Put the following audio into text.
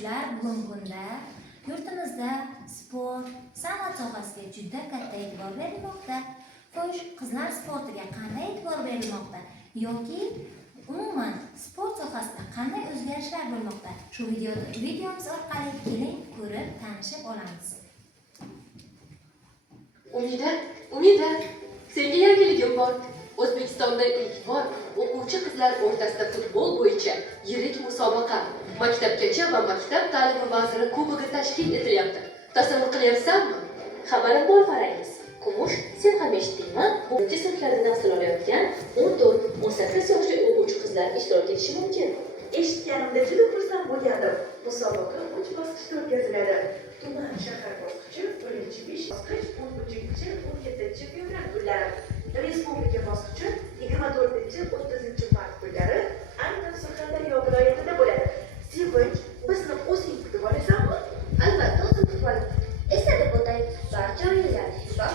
o'quvchilar, bugungi kunda yurtimizda sport, san'at sohasiga juda katta e'tibor berilmoqda. Xo'sh, qizlar sportiga qanday e'tibor berilmoqda yoki umuman sport sohasida qanday o'zgarishlar bo'lmoqda? Shu videomiz orqali keling ko'rib, tanishib olamiz. Umida, senga yangiligim bor. O'zbekistonda ilk bor o'quvchi qizlar o'rtasida futbol bo'yicha yirik musobaqa maktabgacha va maktab ta'limi vaziri kubogi tashkil etilyapti. Tasavvur qilyapsanmi? Xabarim bor Farangiz. Kumush, sen ham eshitdingmi? 4-sinflarda tahsil olayotgan 14-18 yoshli o'quvchi qizlar ishtirok etishi mumkin. Eshitganimda juda xursand bo'lgandim. Musobaqa 3 bosqichda o'tkaziladi. Tuman shahar bosqichi, 1-5 bosqich, 13-17 fevral kunlari. Respublika bosqichi 24-30 mart kunlari aynan Surxondaryo viloyatida bo'ladi. Sevinch, bizni o'zing kutib olasanmi? Albatta o'zim kutib olaman. Eslatib o'tay, barcha oilalar va